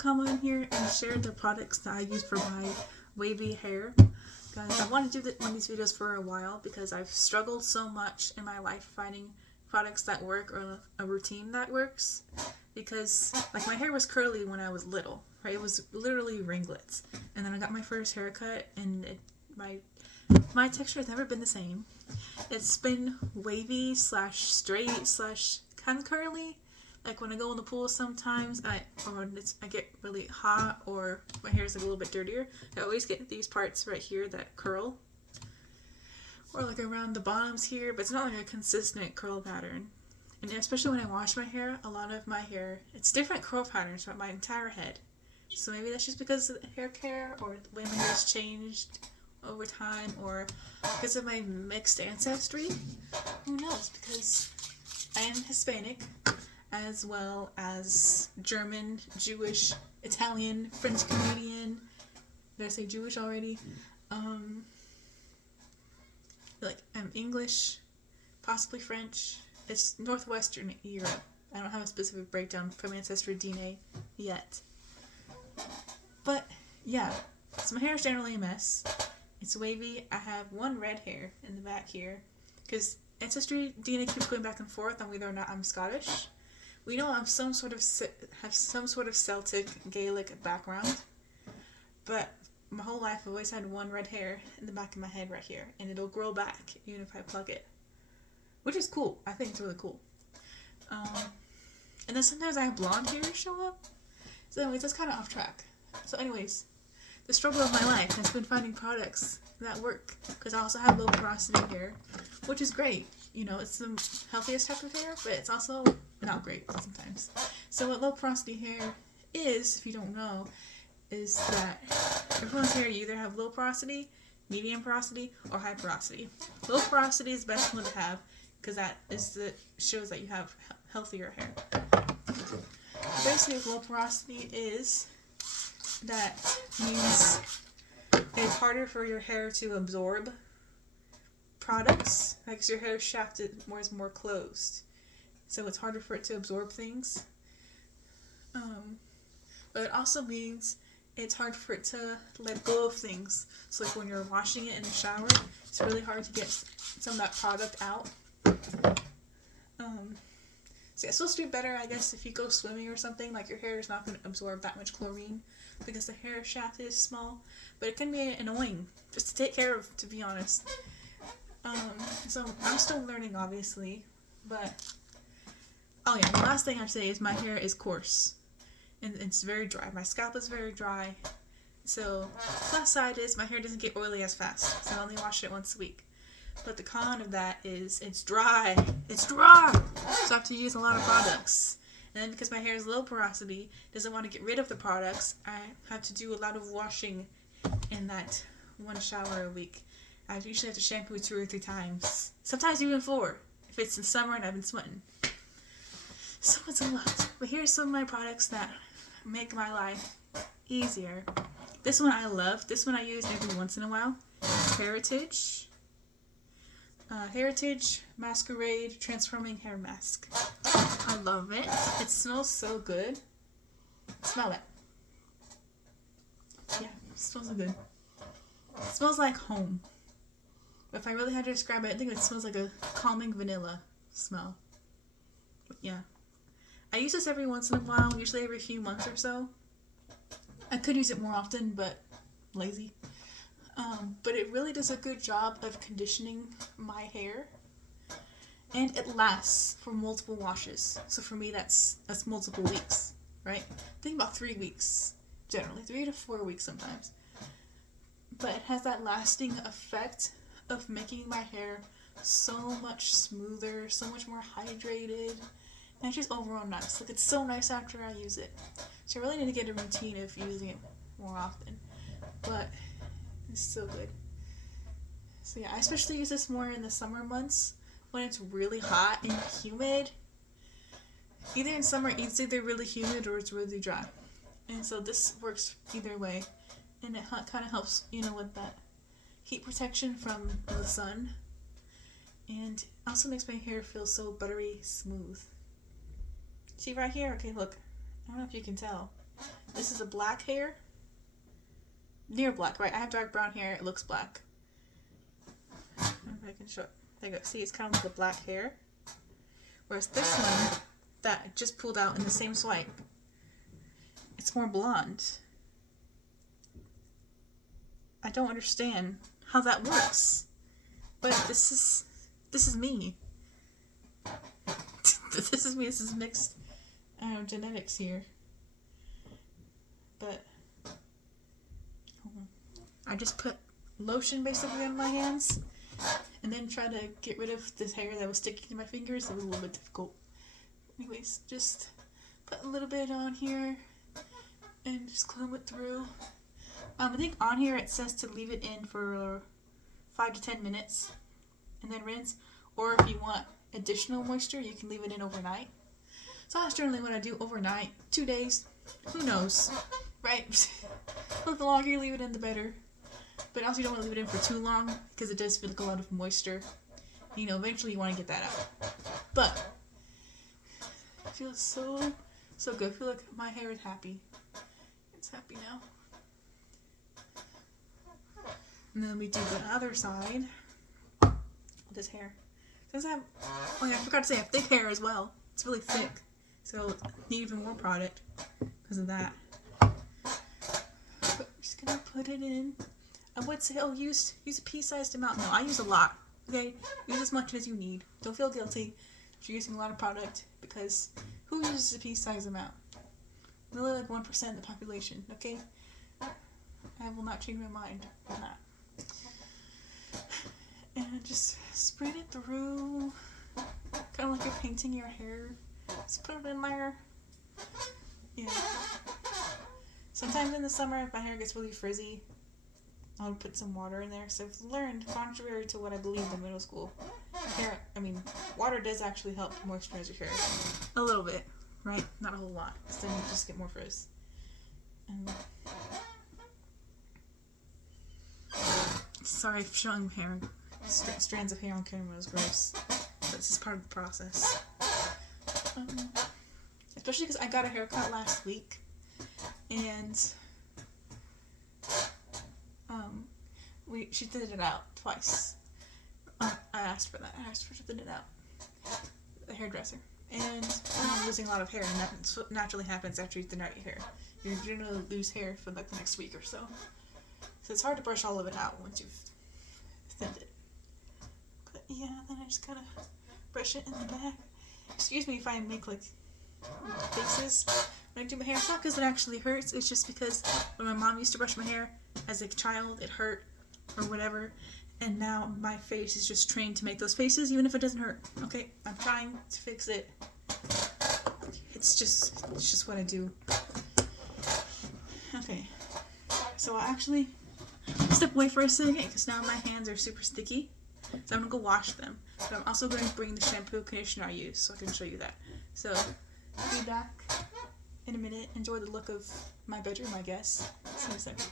come on here and share the products that I use for my wavy hair. Guys, I want to do one of these videos for a while because I've struggled so much in my life finding products that work or a routine that works. Because, like, my hair was curly when I was little, right? It was literally ringlets. And then I got my first haircut, and my texture has never been the same. It's been wavy / straight / kind of curly. Like when I go in the pool sometimes, I get really hot or my hair is like a little bit dirtier. I always get these parts right here that curl. Or like around the bottoms here, but it's not like a consistent curl pattern. And especially when I wash my hair, a lot of my hair, it's different curl patterns throughout my entire head. So maybe that's just because of the hair care or the way my hair has changed over time or because of my mixed ancestry. Who knows? Because I am Hispanic as well as German, Jewish, Italian, French Canadian. Did I say Jewish already? Like I'm English, possibly French. It's Northwestern Europe. I don't have a specific breakdown from ancestry DNA yet. But yeah, so my hair is generally a mess. It's wavy. I have one red hair in the back here because ancestry DNA keeps going back and forth on whether or not I'm Scottish. We know I'm some sort of Celtic Gaelic background, but my whole life I've always had one red hair in the back of my head right here, and it'll grow back even if I plug it, which is cool. I think it's really cool. And then sometimes I have blonde hair show up. So anyways, that's kind of off track. So anyways, the struggle of my life has been finding products that work because I also have low porosity hair, which is great. You know, it's the healthiest type of hair, but it's also not great sometimes. So what low porosity hair is, if you don't know, is that everyone's hair, you either have low porosity, medium porosity, or high porosity. Low porosity is the best one to have because that shows that you have healthier hair. Basically, with low porosity is that means it's harder for your hair to absorb products, like your hair shaft is more closed, so it's harder for it to absorb things. But it also means it's hard for it to let go of things. So like when you're washing it in the shower, it's really hard to get some of that product out. So it's supposed to be better, I guess, if you go swimming or something. Like your hair is not going to absorb that much chlorine because the hair shaft is small. But it can be annoying just to take care of, to be honest. So I'm still learning, obviously. But oh yeah, the last thing I'd say is my hair is coarse. And it's very dry. My scalp is very dry. So plus side is my hair doesn't get oily as fast. So I only wash it once a week. But the con of that is it's dry. It's dry! So I have to use a lot of products. And then because my hair is low porosity, doesn't want to get rid of the products, I have to do a lot of washing in that one shower a week. I usually have to shampoo 2 or 3 times. Sometimes even 4 if it's in summer and I've been sweating. So it's a lot. But here's some of my products that make my life easier. This one I love. This one I use maybe once in a while. Heritage Masquerade Transforming Hair Mask. I love it. It smells so good. Smell it. Yeah, it smells so good. It smells like home. If I really had to describe it, I think it smells like a calming vanilla smell. But yeah. I use this every once in a while, usually every few months or so. I could use it more often, but lazy. But it really does a good job of conditioning my hair. And it lasts for multiple washes. So for me, that's multiple weeks, right? Think about 3 weeks, generally. 3 to 4 weeks sometimes. But it has that lasting effect of making my hair so much smoother, so much more hydrated. And it's just overall nice. Like, it's so nice after I use it. So I really need to get a routine of using it more often. But it's so good. So yeah, I especially use this more in the summer months when it's really hot and humid. Either in summer, it's either really humid or it's really dry. And so this works either way. And it kind of helps, with that heat protection from the sun. And also makes my hair feel so buttery smooth. See right here? Okay, look. I don't know if you can tell. This is a black hair. Near black, right? I have dark brown hair. It looks black. If I can show it. There you go. See, it's kind of like a black hair. Whereas this one, that just pulled out in the same swipe, it's more blonde. I don't understand how that works. But this is me. This is me. This is mixed genetics here. But I just put lotion basically on my hands and then try to get rid of this hair that was sticking to my fingers. It was a little bit difficult. Anyways, just put a little bit on here and just comb it through. I think on here it says to leave it in for 5 to 10 minutes and then rinse. Or if you want additional moisture, you can leave it in overnight. So that's generally what I do overnight. 2 days. Who knows? Right? The longer you leave it in, the better. But also you don't want to leave it in for too long because it does feel like a lot of moisture. You know, eventually you want to get that out. But it feels so good. I feel like my hair is happy. It's happy now. And then we do the other side with this hair. Since I forgot to say I have thick hair as well. It's really thick. So I need even more product because of that. But I'm just gonna put it in. I would say, use a pea-sized amount. No, I use a lot. Okay? Use as much as you need. Don't feel guilty if you're using a lot of product because who uses a pea-sized amount? Really like 1% of the population, okay? I will not change my mind on that. And just spread it through. Kind of like you're painting your hair. Just put it in there. Yeah. Sometimes in the summer, if my hair gets really frizzy, I'll put some water in there. So I've learned, contrary to what I believed in middle school, water does actually help moisturize your hair. A little bit, right? Not a whole lot. Because then you just get more frizz. And sorry for showing hair. Strands of hair on camera is gross. But this is part of the process. Especially because I got a haircut last week. And she thinned it out twice. I asked for that. I asked her to thin it out. The hairdresser. And I'm losing a lot of hair, and that's what naturally happens after you thin out your hair. You're going to lose hair for like the next week or so. So it's hard to brush all of it out once you've thinned it. But yeah, then I just gotta brush it in the back. Excuse me if I make like faces when I do my hair. It's not because it actually hurts, it's just because when my mom used to brush my hair as a child, it hurt or whatever. And now my face is just trained to make those faces even if it doesn't hurt. Okay, I'm trying to fix it. It's just what I do. Okay, so I'll actually step away for a second because now my hands are super sticky. So I'm going to go wash them. But I'm also going to bring the shampoo conditioner I use so I can show you that. So, be back in a minute. Enjoy the look of my bedroom, I guess. See you in a second.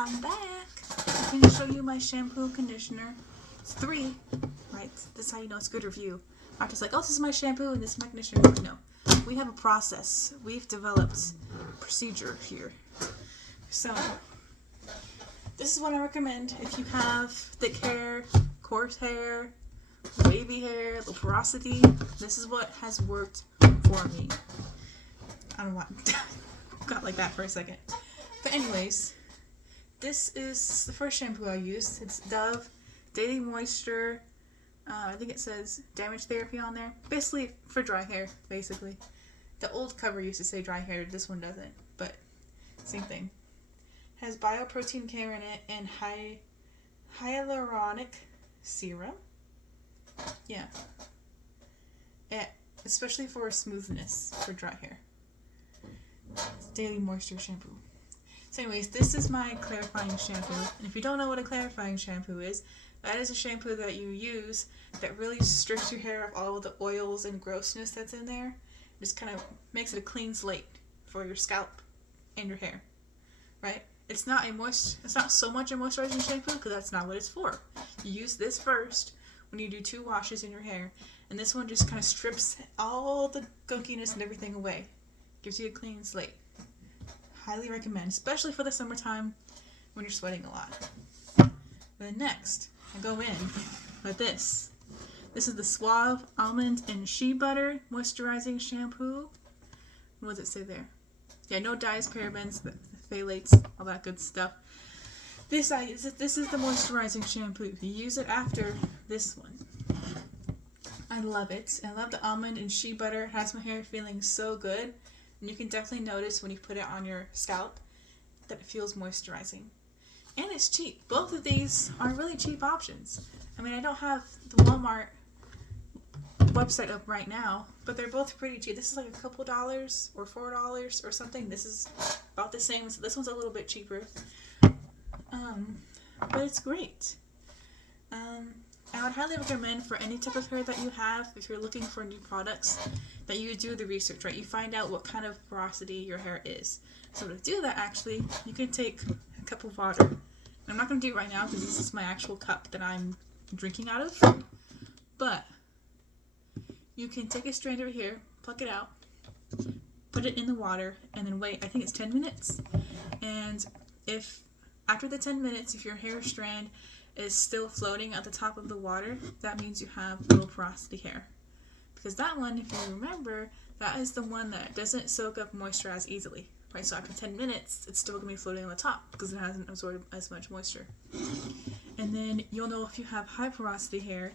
I'm back. I'm going to show you my shampoo conditioner. It's 3, right? This is how you know it's good review. Not just like, oh, this is my shampoo and this is my conditioner. No. We have a process. We've developed procedure here. So, this is what I recommend if you have thick hair, coarse hair, wavy hair, low porosity. This is what has worked for me. I don't know why got like that for a second. But anyways, this is the first shampoo I used. It's Dove Daily Moisture. I think it says damage therapy on there. Basically for dry hair, basically. The old cover used to say dry hair. This one doesn't, but same thing. Has bioprotein care in it and hyaluronic serum. Yeah. Especially for smoothness for dry hair. Daily Moisture shampoo. So anyways, this is my clarifying shampoo. And if you don't know what a clarifying shampoo is, that is a shampoo that you use that really strips your hair of all of the oils and grossness that's in there. Just kind of makes it a clean slate for your scalp and your hair. Right? It's not so much a moisturizing shampoo because that's not what it's for. You use this first when you do 2 washes in your hair, and this one just kind of strips all the gunkiness and everything away. Gives you a clean slate. Highly recommend, especially for the summertime when you're sweating a lot. Then next, I go in with this. This is the Suave Almond and Shea Butter Moisturizing Shampoo. What does it say there? Yeah, no dyes, parabens, phthalates, all that good stuff. This is the moisturizing shampoo. You use it after this one. I love it. I love the almond and shea butter. It has my hair feeling so good. And you can definitely notice when you put it on your scalp that it feels moisturizing. And it's cheap. Both of these are really cheap options. I mean, I don't have the Walmart website up right now, but they're both pretty cheap. This is like a couple dollars or $4 or something. This is about the same. So this one's a little bit cheaper. But it's great. I would highly recommend for any type of hair that you have, if you're looking for new products, that you do the research, right? You find out what kind of porosity your hair is. So to do that, actually, you can take a cup of water. And I'm not going to do it right now because this is my actual cup that I'm drinking out of. But you can take a strand over here, pluck it out, put it in the water, and then wait, I think it's 10 minutes. And if after the 10 minutes, if your hair strand is still floating at the top of the water, that means you have low porosity hair. Because that one, if you remember, that is the one that doesn't soak up moisture as easily. Right? So after 10 minutes, it's still going to be floating on the top because it hasn't absorbed as much moisture. And then you'll know if you have high porosity hair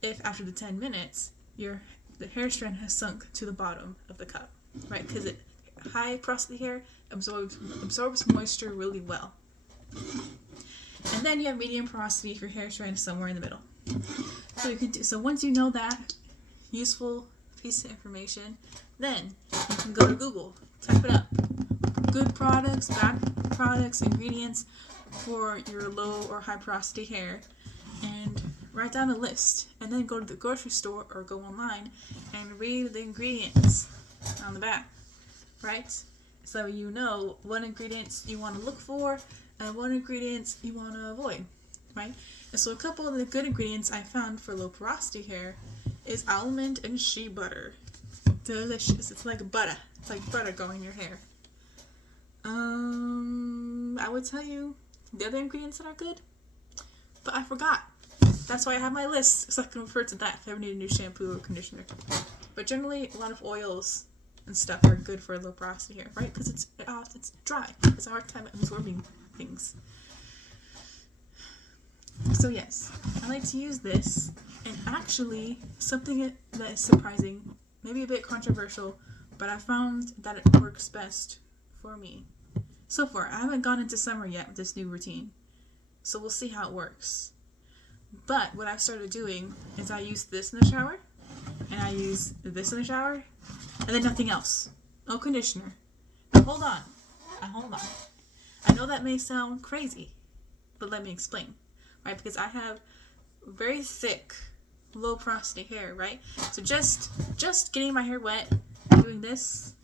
if after the 10 minutes, the hair strand has sunk to the bottom of the cup. Right? Because high porosity hair absorbs moisture really well. And then you have medium porosity if your hair strand is somewhere in the middle. So once you know that useful piece of information, then you can go to Google, type it up. Good products, bad products, ingredients for your low or high porosity hair, and write down a list. And then go to the grocery store or go online and read the ingredients on the back, right? So you know what ingredients you want to look for and what ingredients you want to avoid, right? And so a couple of the good ingredients I found for low porosity hair is almond and shea butter. Delicious. It's like butter. It's like butter going in your hair. I would tell you the other ingredients that are good, but I forgot. That's why I have my list, so I can refer to that if I ever need a new shampoo or conditioner. But generally, a lot of oils and stuff are good for low porosity hair, right? Because it's dry. It's a hard time absorbing things. So yes, I like to use this, and actually something that is surprising, maybe a bit controversial, but I found that it works best for me. So far, I haven't gone into summer yet with this new routine, so we'll see how it works. But what I've started doing is I use this in the shower, and I use this in the shower, and then nothing else. No conditioner. Now hold on. I know that may sound crazy, but let me explain. Right? Because I have very thick, low porosity hair, right? So just getting my hair wet, doing this,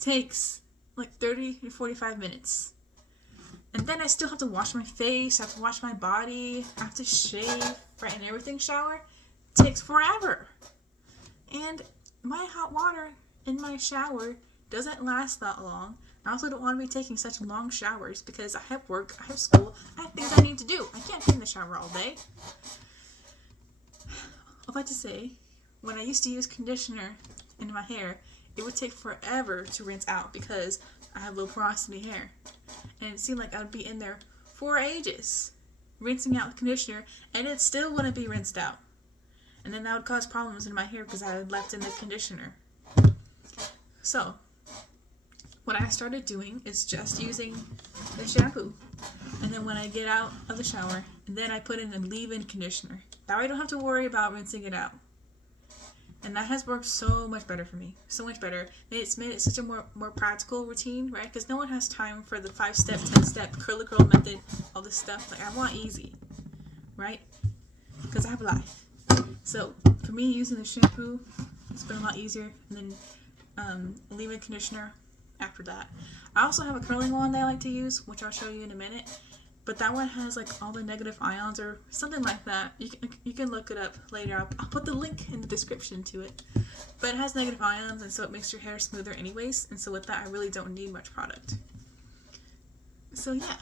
takes like 30 to 45 minutes. And then I still have to wash my face, I have to wash my body, I have to shave, right, and everything shower. It takes forever. And my hot water in my shower doesn't last that long. I also don't want to be taking such long showers because I have work, I have school, I have things I need to do. I can't be in the shower all day. I'd like to say, when I used to use conditioner in my hair, it would take forever to rinse out because I have low porosity hair. And it seemed like I would be in there for ages, rinsing out with conditioner, and it still wouldn't be rinsed out. And then that would cause problems in my hair because I had left in the conditioner. So, what I started doing is just using the shampoo. And then when I get out of the shower, then I put in a leave-in conditioner. That way I don't have to worry about rinsing it out. And that has worked so much better for me. So much better. It's made it such a more practical routine, right? Because no one has time for the 5-step, 10-step, curl method, all this stuff. Like, I want easy, right? Because I have a life. So, for me, using the shampoo, it's been a lot easier. And then leave-in conditioner after that. I also have a curling one that I like to use, which I'll show you in a minute. But that one has like all the negative ions or something like that. You can look it up later. I'll put the link in the description to it. But it has negative ions, and so it makes your hair smoother anyways. And so with that, I really don't need much product. So yeah.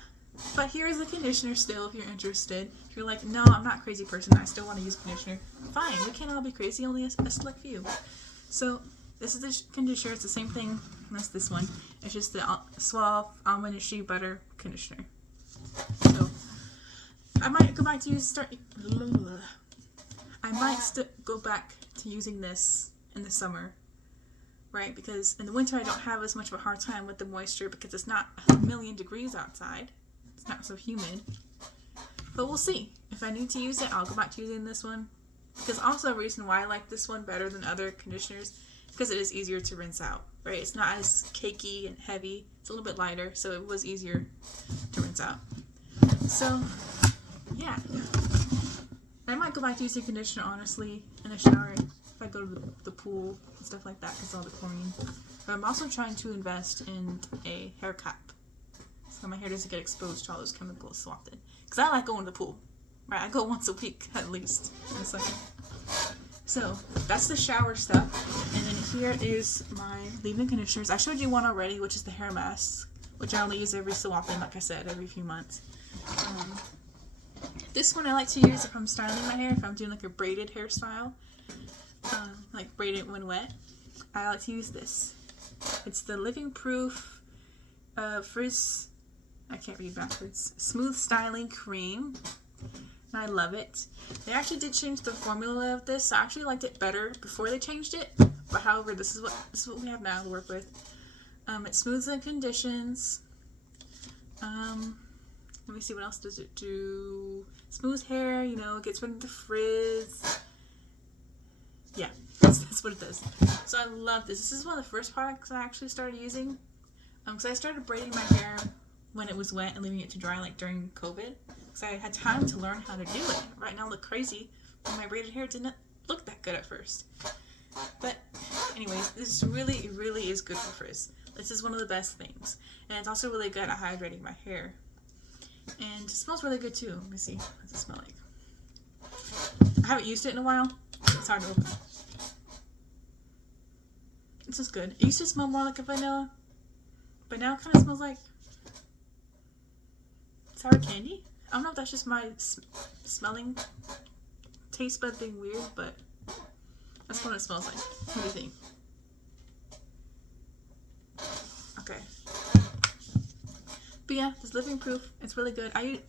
But here is the conditioner still if you're interested. If you're like, no, I'm not a crazy person, I still want to use conditioner. Fine, we can't all be crazy, only a select few. So this is the conditioner. It's the same thing as this one. It's just the Suave Almond and Shea Butter conditioner. So I might go back to go back to using this in the summer, right? Because in the winter I don't have as much of a hard time with the moisture because it's not 1,000,000 degrees outside. It's not so humid. But we'll see. If I need to use it, I'll go back to using this one. Because also a reason why I like this one better than other conditioners, because it is easier to rinse out, right? It's not as cakey and heavy. It's a little bit lighter, so it was easier to rinse out. So, yeah. I might go back to using conditioner, honestly, in the shower if I go to the pool and stuff like that because of all the chlorine. But I'm also trying to invest in a hair cap so my hair doesn't get exposed to all those chemicals so often. Because I like going to the pool, right? I go once a week at least in the summer. So, that's the shower stuff. And then here is my leave-in conditioners. I showed you one already, which is the hair mask, which I only use every so often, like I said, every few months. This one I like to use if I'm styling my hair, if I'm doing like a braided hairstyle, like braided when wet. I like to use this. It's the Living Proof Frizz, I can't read backwards, Smooth Styling Cream. And I love it. They actually did change the formula of this, so I actually liked it better before they changed it. But however, this is what we have now to work with. It smooths and conditions. Let me see, what else does it do? Smooth hair, gets rid of the frizz. Yeah, that's what it does. So I love this. This is one of the first products I actually started using. Because I started braiding my hair when it was wet and leaving it to dry, like during COVID. Because I had time to learn how to do it. Right now I look crazy, but my braided hair didn't look that good at first. But anyways, this really, really is good for frizz. This is one of the best things. And it's also really good at hydrating my hair. And it smells really good too. Let me see. What does it smell like? I haven't used it in a while. It's hard to open. It's just good. It used to smell more like a vanilla. But now it kind of smells like sour candy. I don't know if that's just my smelling taste bud being weird, but that's what it smells like. What do you think? Okay. But yeah, this Living Proof, it's really good. Like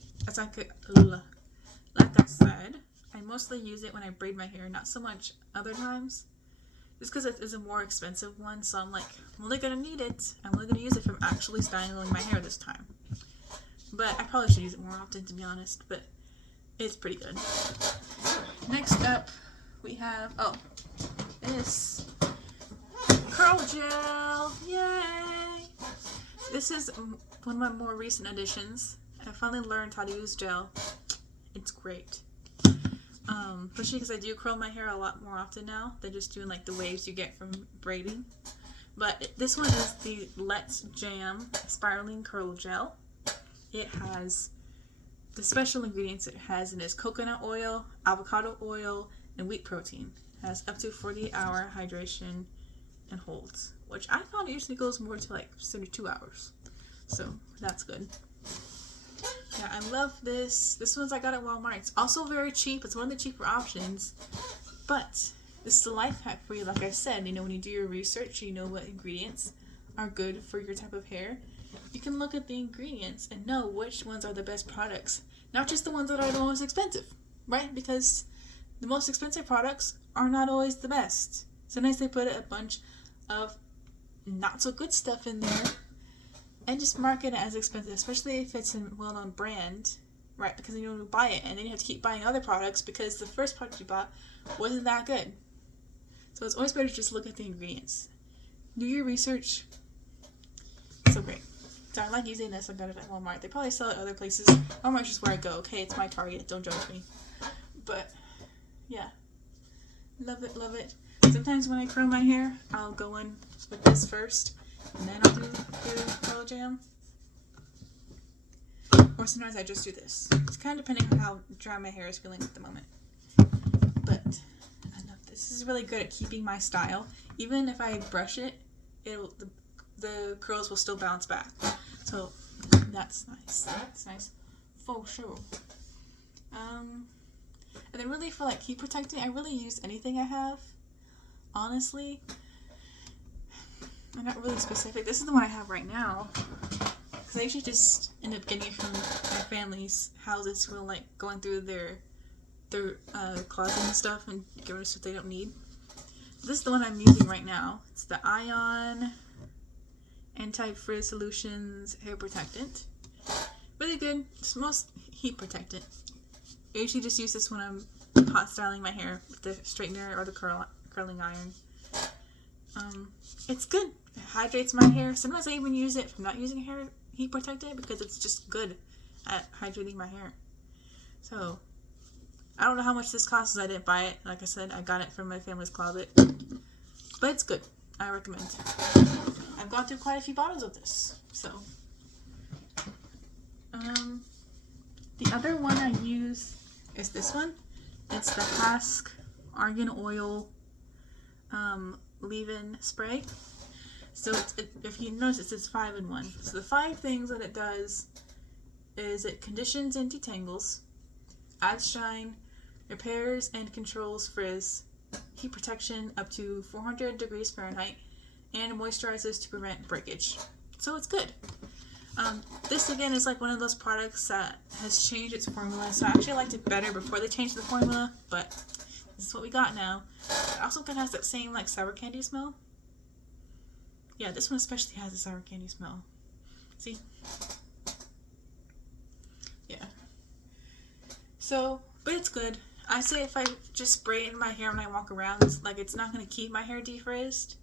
I said, I mostly use it when I braid my hair, not so much other times. Just because it is a more expensive one, so I'm like, I'm only going to need it. I'm only going to use it if I'm actually styling my hair this time. But I probably should use it more often, to be honest, but it's pretty good. Next up, we have, this curl gel. Yay! This is one of my more recent additions. I finally learned how to use gel. It's great. Especially because I do curl my hair a lot more often now than just doing like the waves you get from braiding. But this one is the Let's Jam Spiraling Curl Gel. it has the special ingredients it has in is coconut oil, avocado oil, and wheat protein. It has up to 48-hour hydration and holds, which I found usually goes more to like 72 hours. So that's good. Yeah, I love this. This one's I got at Walmart. It's also very cheap. It's one of the cheaper options. But this is a life hack for you. Like I said, you know, when you do your research, you know what ingredients are good for your type of hair. You can look at the ingredients and know which ones are the best products. Not just the ones that are the most expensive, right? Because the most expensive products are not always the best. Sometimes they put a bunch of not so good stuff in there and just market it as expensive, especially if it's a well-known brand, right? Because then you don't buy it, and then you have to keep buying other products because the first product you bought wasn't that good. So it's always better to just look at the ingredients. Do your research. So great. So I like using this. I got it at Walmart. They probably sell it other places. Walmart's just where I go. Okay, it's my Target. Don't judge me. But yeah, love it, love it. Sometimes when I curl my hair, I'll go in with this first, and then I'll do the curl jam. Or sometimes I just do this. It's kind of depending on how dry my hair is feeling at the moment. But I love this. This is really good at keeping my style. Even if I brush it, the curls will still bounce back. So that's nice. That's nice for sure. And then really for like heat protecting, I really use anything I have. Honestly, I'm not really specific. This is the one I have right now. Because I usually just end up getting it from my family's houses who are like going through their closet and stuff and get rid of stuff they don't need. This is the one I'm using right now. It's the Ion Anti-Frizz Solutions Hair Protectant. Really good. It's most heat protectant. I usually just use this when I'm hot styling my hair with the straightener or the curling iron. It's good. It hydrates my hair. Sometimes I even use it if I'm not using hair heat protectant because it's just good at hydrating my hair. So I don't know how much this costs. I didn't buy it. Like I said, I got it from my family's closet. But it's good. I recommend. I've gone through quite a few bottles of this. So the other one I use is this one. It's the Hask Argan Oil leave-in spray. So if you notice, it's 5-in-1. So the 5 things that it does is it conditions and detangles, adds shine, repairs and controls frizz, heat protection up to 400 degrees Fahrenheit, and moisturizes to prevent breakage. So it's good. This again is like one of those products that has changed its formula. So I actually liked it better before they changed the formula, but this is what we got now. It also kind of has that same like sour candy smell. Yeah, this one especially has a sour candy smell. See? Yeah. So, but it's good. I say if I just spray it in my hair when I walk around, it's not going to keep my hair defrizzed.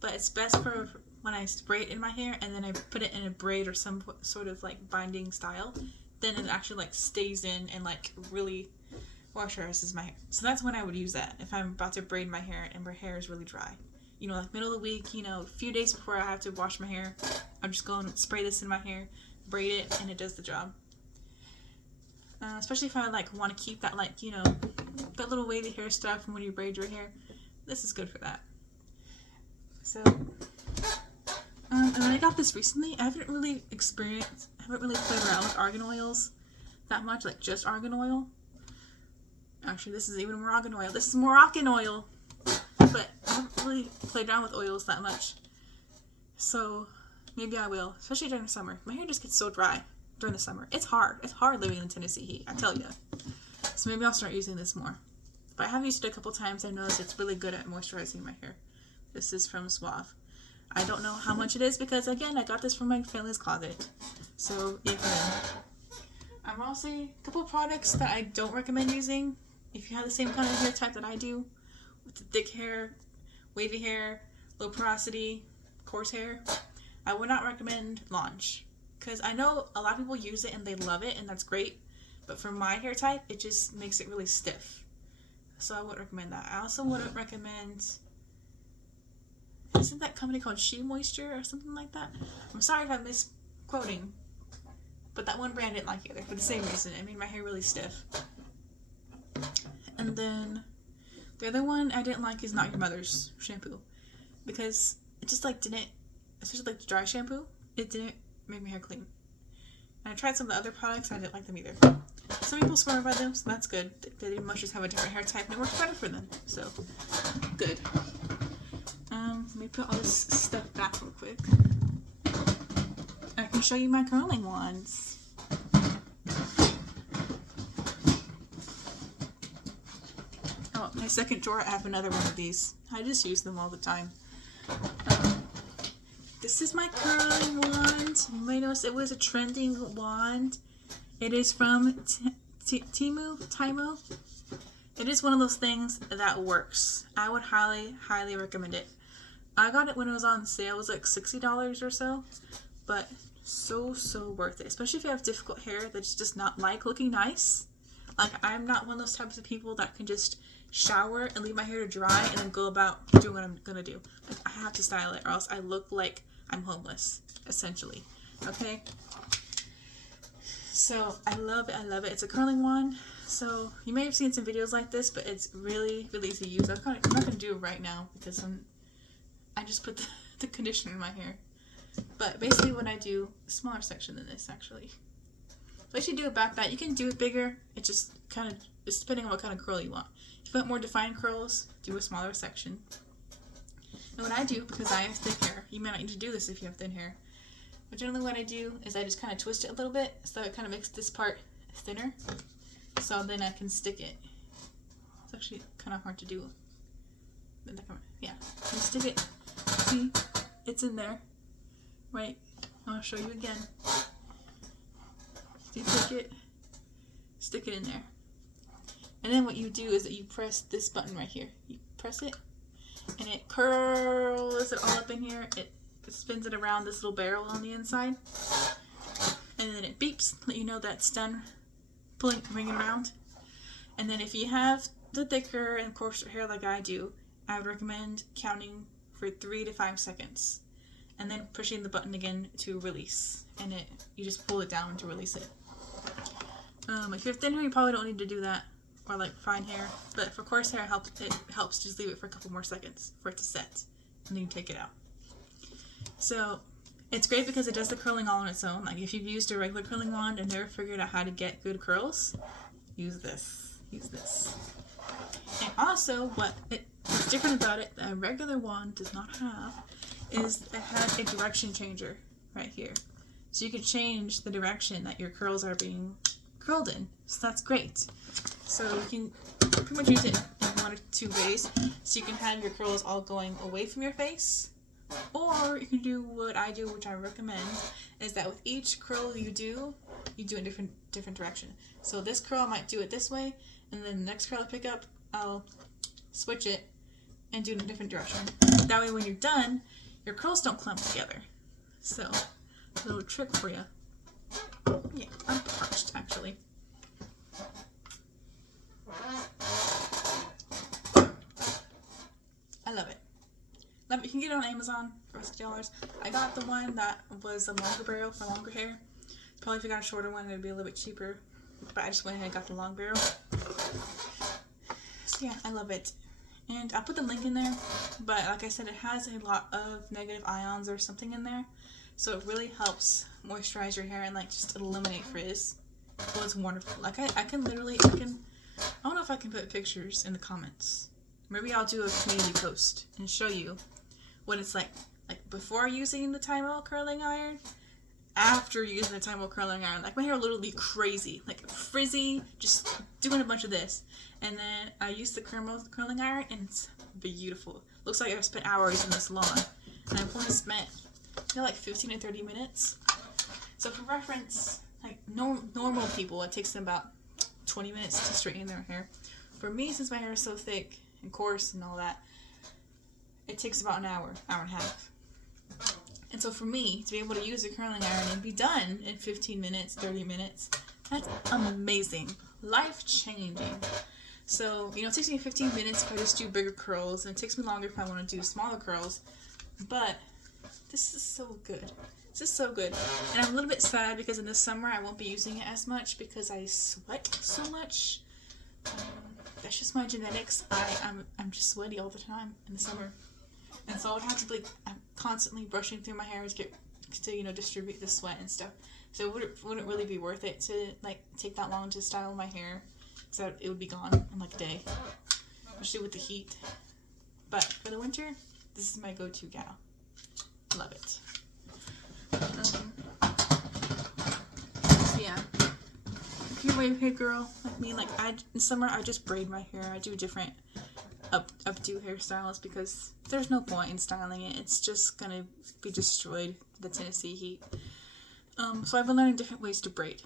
But it's best for when I spray it in my hair and then I put it in a braid or some sort of like binding style. Then it actually like stays in and like really moisturizes my hair. So that's when I would use that if I'm about to braid my hair and my hair is really dry. You know, like middle of the week, you know, a few days before I have to wash my hair, I'm just going to spray this in my hair, braid it, and it does the job. Especially if I like want to keep that like, you know, that little wavy hair stuff from when you braid your hair. This is good for that. So, and I got this recently. I haven't really played around with argan oils that much, like just argan oil. Actually, this is even Moroccan oil. This is Moroccan oil. But I haven't really played around with oils that much. So, maybe I will, especially during the summer. My hair just gets so dry during the summer. It's hard. It's hard living in Tennessee heat, I tell you. So maybe I'll start using this more. But I have used it a couple times. I noticed it's really good at moisturizing my hair. This is from Suave. I don't know how much it is because, again, I got this from my family's closet. So, if I'm also a couple of products that I don't recommend using if you have the same kind of hair type that I do, with the thick hair, wavy hair, low porosity, coarse hair. I would not recommend Launch because I know a lot of people use it and they love it and that's great. But for my hair type, it just makes it really stiff. So I wouldn't recommend that. I also wouldn't recommend... Isn't that company called She Moisture or something like that? I'm sorry if I'm misquoting. But that one brand I didn't like either for the same reason. It made my hair really stiff. And then the other one I didn't like is Not Your Mother's shampoo. Because it just like didn't, especially like the dry shampoo, it didn't make my hair clean. And I tried some of the other products and I didn't like them either. Some people swear by them, so that's good. They must just have a different hair type and it works better for them. So, good. Let me put all this stuff back real quick. I can show you my curling wands. Oh, my second drawer, I have another one of these. I just use them all the time. This is my curling wand. You may notice it was a trending wand. It is from Tymo. It is one of those things that works. I would highly, highly recommend it. I got it when it was on sale. It was like $60 or so. But so worth it. Especially if you have difficult hair that's just not like looking nice. Like, I'm not one of those types of people that can just shower and leave my hair to dry and then go about doing what I'm gonna do. Like, I have to style it or else I look like I'm homeless, essentially. Okay? So, I love it. I love it. It's a curling wand. So, you may have seen some videos like this, but it's really, really easy to use. I'm not going to do it right now because I just put the conditioner in my hair. But basically what I do, a smaller section than this, actually. So, if you do it back that, you can do it bigger. It just kind of, it's depending on what kind of curl you want. If you want more defined curls, do a smaller section. And what I do, because I have thick hair, you may not need to do this if you have thin hair. But generally what I do is I just kind of twist it a little bit so it kind of makes this part thinner. So then I can stick it. It's actually kind of hard to do. Yeah, you stick it. See, it's in there. Right, I'll show you again. So you take it, stick it in there. And then what you do is that you press this button right here. You press it, and it curls it all up in here. It spins it around this little barrel on the inside. And then it beeps, let you know that's done ringing around. And then if you have the thicker and coarser hair like I do, I would recommend counting for 3 to 5 seconds. And then pushing the button again to release. And you just pull it down to release it. If you have thin hair, you probably don't need to do that. Or like fine hair. But for coarse hair, it helps just leave it for a couple more seconds for it to set. And then you take it out. So it's great because it does the curling all on its own. Like if you've used a regular curling wand and never figured out how to get good curls, use this. Use this. And also, what's different about it that a regular wand does not have is it has a direction changer right here. So you can change the direction that your curls are being curled in. So that's great. So you can pretty much use it in one or two ways. So you can have your curls all going away from your face. Or you can do what I do, which I recommend, is that with each curl you do in different direction. So this curl I might do it this way, and then the next curl I pick up, I'll switch it and do it in a different direction. That way when you're done, your curls don't clump together. So, a little trick for you. Yeah, I'm parched actually. I love it. You can get it on Amazon for $60. I got the one that was a longer barrel for longer hair. Probably if you got a shorter one, it would be a little bit cheaper. But I just went ahead and got the long barrel. So yeah, I love it. And I'll put the link in there. But like I said, it has a lot of negative ions or something in there. So it really helps moisturize your hair and like just eliminate frizz. Well, it's wonderful. Like I don't know if I can put pictures in the comments. Maybe I'll do a community post and show you what it's like before using the Tymo curling iron, after using the Tymo curling iron. Like my hair literally crazy, like frizzy, just doing a bunch of this. And then I used the curling iron and it's beautiful. Looks like I've spent hours in the salon. And I've only spent like 15 to 30 minutes. So for reference, like normal people, it takes them about 20 minutes to straighten their hair. For me, since my hair is so thick and coarse and all that, it takes about an hour and a half. And so for me, to be able to use a curling iron and be done in 15 minutes, 30 minutes, that's amazing. Life-changing. So, it takes me 15 minutes if I just do bigger curls, and it takes me longer if I want to do smaller curls. But this is so good. It's just so good. And I'm a little bit sad because in the summer I won't be using it as much because I sweat so much. That's just my genetics. I'm just sweaty all the time in the summer. And so I would have to be I'm constantly brushing through my hair to distribute the sweat and stuff. So it wouldn't really be worth it to like take that long to style my hair, because it would be gone in like a day, especially with the heat. But for the winter, this is my go-to gal. Love it. So yeah, if you're a wave hair girl like me, like in summer I just braid my hair. I do different updo hairstyles because there's no point in styling it. It's just gonna be destroyed the Tennessee heat. So I've been learning different ways to braid.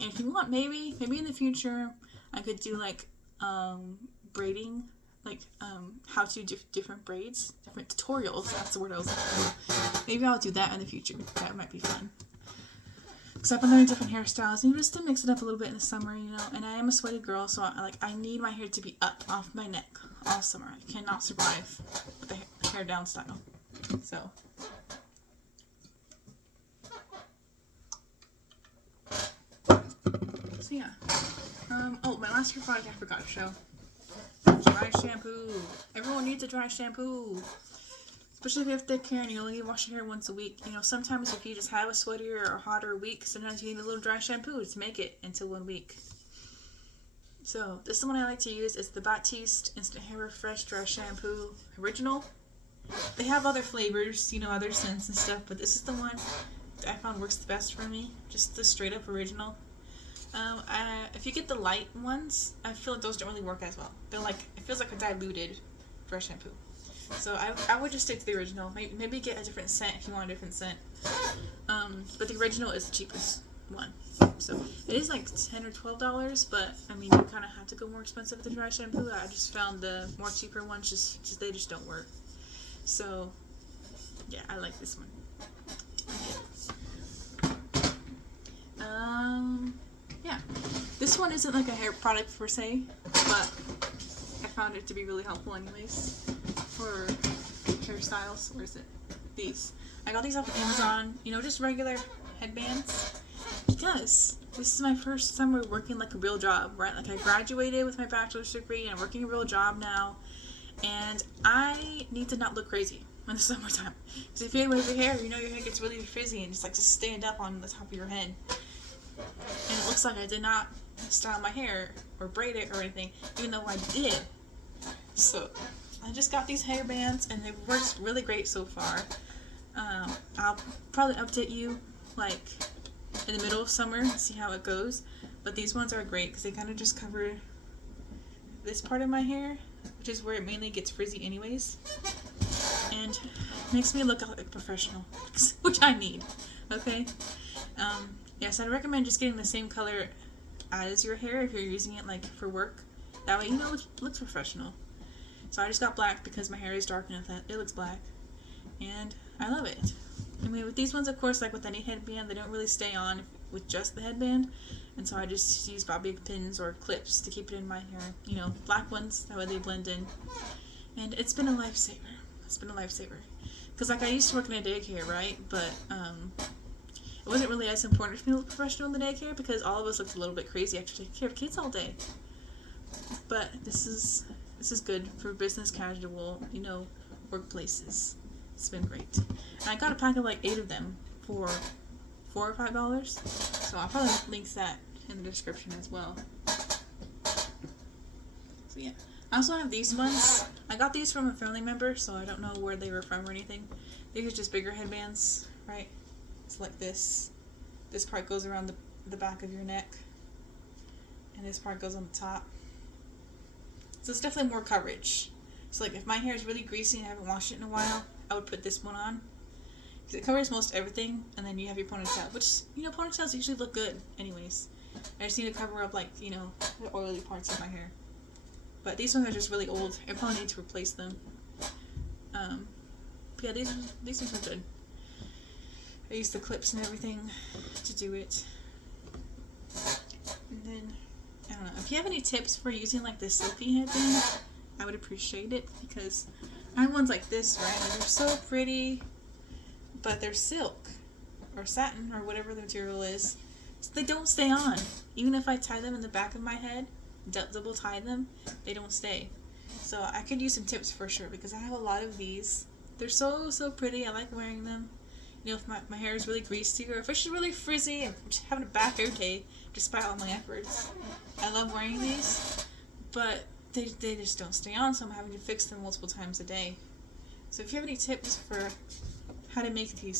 And if you want, maybe in the future I could do like braiding, like how to do different braids, different tutorials. That's the word I was looking for. Maybe I'll do that in the future. That might be fun. Because I've been learning different hairstyles, and just to mix it up a little bit in the summer, And I am a sweaty girl, so I need my hair to be up off my neck all summer. I cannot survive with the hair down style. So yeah. Oh, my last year product I forgot to show. Dry shampoo. Everyone needs a dry shampoo. Especially if you have thick hair and you only wash your hair once a week. Sometimes if you just have a sweatier or hotter week, sometimes you need a little dry shampoo to make it into 1 week. So, this is the one I like to use. It's the Batiste Instant Hair Refresh Dry Shampoo Original. They have other flavors, other scents and stuff, but this is the one that I found works the best for me. Just the straight up original. If you get the light ones, I feel like those don't really work as well. It feels like a diluted dry shampoo. So I would just stick to the original. Maybe get a different scent if you want a different scent. But the original is the cheapest one. So it is like $10 or $12, but you kind of have to go more expensive with the dry shampoo. I just found the more cheaper ones they just don't work. So yeah, I like this one. Yeah, this one isn't like a hair product per se, but I found it to be really helpful anyways for hairstyles. Where is it? These. I got these off of Amazon, just regular headbands, because this is my first summer working like a real job, right? Like I graduated with my bachelor's degree and I'm working a real job now, and I need to not look crazy in the summertime. Because if you have wavy hair, your hair gets really frizzy and just stand up on the top of your head. And it looks like I did not style my hair or braid it or anything, even though I did. So I just got these hair bands and they've worked really great so far. I'll probably update you in the middle of summer and see how it goes. But these ones are great because they kind of just cover this part of my hair, which is where it mainly gets frizzy anyways. And makes me look like a professional, which I need. Okay? Yes, I'd recommend just getting the same color as your hair if you're using it for work. That way it looks professional. So I just got black because my hair is dark enough that it looks black. And I love it. With these ones, of course, like with any headband, they don't really stay on with just the headband. And so I just use bobby pins or clips to keep it in my hair. Black ones, that way they blend in. And it's been a lifesaver. Because I used to work in a daycare, right? But it wasn't really as important for me to look professional in the daycare because all of us looked a little bit crazy after taking care of kids all day. But this is good for business casual, workplaces. It's been great. And I got a pack of 8 of them for $4 or $5. So I'll probably link that in the description as well. So yeah. I also have these ones. I got these from a family member, so I don't know where they were from or anything. These are just bigger headbands, right? It's like this. This part goes around the back of your neck. And this part goes on the top. So it's definitely more coverage. So if my hair is really greasy and I haven't washed it in a while, I would put this one on. Because it covers most everything. And then you have your ponytail. Which, ponytails usually look good anyways. I just need to cover up the oily parts of my hair. But these ones are just really old. I probably need to replace them. But yeah, these ones are good. I use the clips and everything to do it. And then, I don't know. If you have any tips for using this silky headband, I would appreciate it. Because I have ones like this, right? They're so pretty, but they're silk. or satin or whatever the material is, so they don't stay on. Even if I tie them in the back of my head, double tie them, they don't stay. So I could use some tips for sure, because I have a lot of these. They're so pretty. I like wearing them. You know, if my hair is really greasy, or if it's just really frizzy and just having a bad hair day despite all my efforts. I love wearing these, but they just don't stay on, so I'm having to fix them multiple times a day. So if you have any tips for how to make these